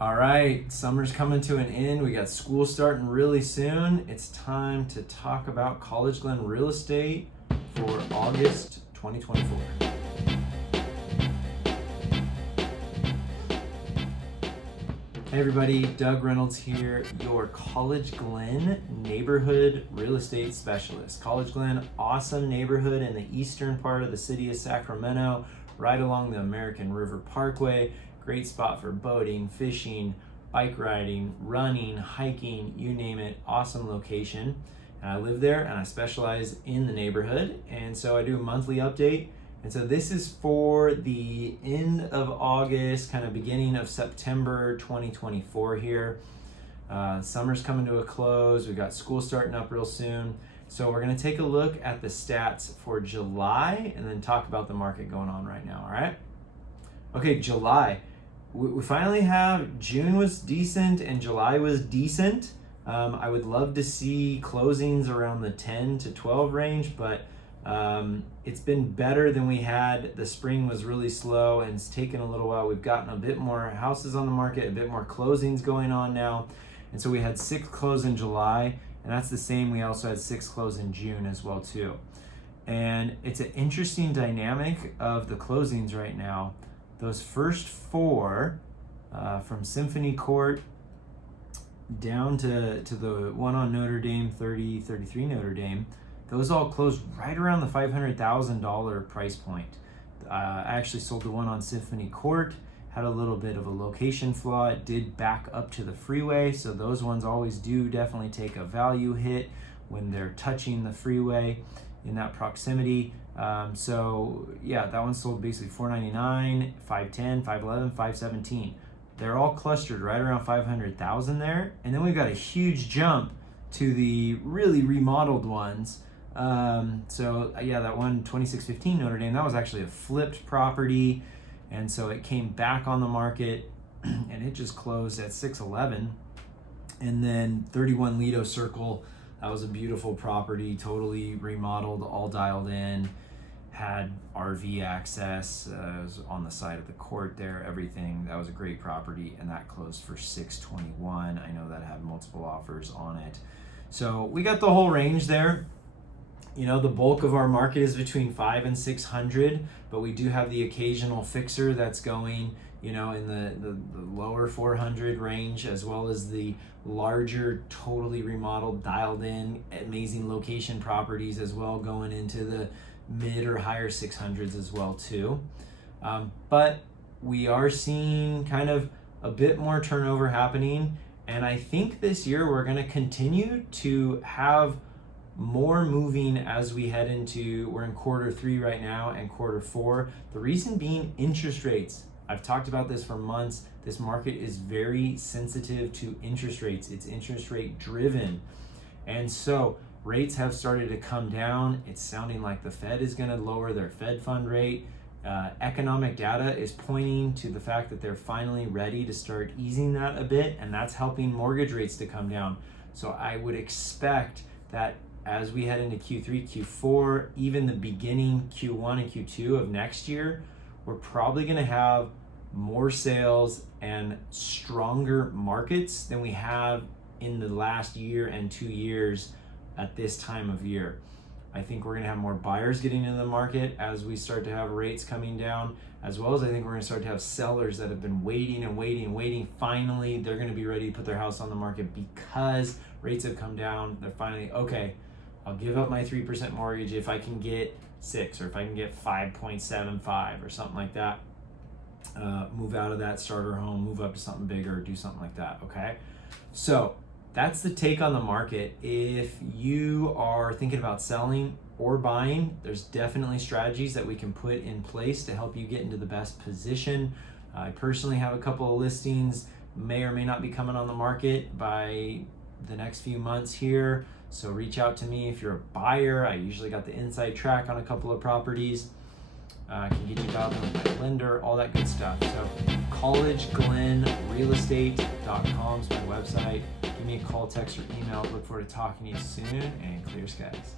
All right, summer's coming to an end. We got school starting really soon. It's time to talk about College-Glen real estate for August 2024. Hey everybody, Doug Reynolds here, your College-Glen neighborhood real estate specialist. College-Glen, awesome neighborhood in the eastern part of the city of Sacramento, right along the American River Parkway. Great spot for boating, fishing, bike riding, running, hiking, you name it. Awesome location. And I live there and I specialize in the neighborhood. And so I do a monthly update. And so this is for the end of August, kind of beginning of September 2024 here. Summer's coming to a close. We've got school starting up real soon. So we're going to take a look at the stats for July and then talk about the market going on right now. All right. Okay, July. We finally have June was decent and July was decent. I would love to see closings around the 10 to 12 range, but it's been better than we had. The spring was really slow and it's taken a little while. We've gotten a bit more houses on the market, a bit more closings going on now. And so we had 6 close in July, and that's the same. We also had 6 close in June as well too. And it's an interesting dynamic of the closings right now. Those first 4 from Symphony Court down to the one on Notre Dame, 33 Notre Dame, those all closed right around the $500,000 price point. I actually sold the one on Symphony Court, had a little bit of a location flaw. It did back up to the freeway, so those ones always do definitely take a value hit when they're touching the freeway in that proximity. So yeah, that one sold basically $499, $510, $511, $517. They're all clustered right around $500,000 there. And then we've got a huge jump to the really remodeled ones. So yeah, that one 2615 Notre Dame, that was actually a flipped property. And so it came back on the market and it just closed at 611. And then 31 Lido Circle, that was a beautiful property, totally remodeled, all dialed in, had RV access, it was on the side of the court there, everything. That was a great property, and that closed for $621. I know that had multiple offers on it. So we got the whole range there. You know, the bulk of our market is between 500 and 600, but we do have the occasional fixer that's going, you know, in the lower 400 range, as well as the larger, totally remodeled, dialed in, amazing location properties as well, going into the mid or higher 600s as well too. But we are seeing kind of a bit more turnover happening. And I think this year we're going to continue to have more moving as we head into, we're in quarter 3 right now and quarter 4. The reason being interest rates. I've talked about this for months. This market is very sensitive to interest rates. It's interest rate driven. And so rates have started to come down. It's sounding like the Fed is going to lower their Fed fund rate. Economic data is pointing to the fact that they're finally ready to start easing that a bit, and that's helping mortgage rates to come down. So I would expect that as we head into Q3, Q4, even the beginning Q1 and Q2 of next year, we're probably going to have more sales and stronger markets than we have in the last year and 2 years at this time of year. I think we're going to have more buyers getting into the market as we start to have rates coming down, as well as I think we're going to start to have sellers that have been waiting and waiting and waiting. Finally, they're going to be ready to put their house on the market because rates have come down. They're finally, okay, I'll give up my 3% mortgage if I can get 6 or if I can get 5.75 or something like that. Move out of that starter home, move up to something bigger, do something like that, okay? So that's the take on the market. If you are thinking about selling or buying, there's definitely strategies that we can put in place to help you get into the best position. I personally have a couple of listings, may or may not be coming on the market by the next few months here. So reach out to me if you're a buyer. I usually got the inside track on a couple of properties. I can get you dialed in with my lender, all that good stuff. So collegeglenrealestate.com is my website. Give me a call, text, or email. Look forward to talking to you soon, and clear skies.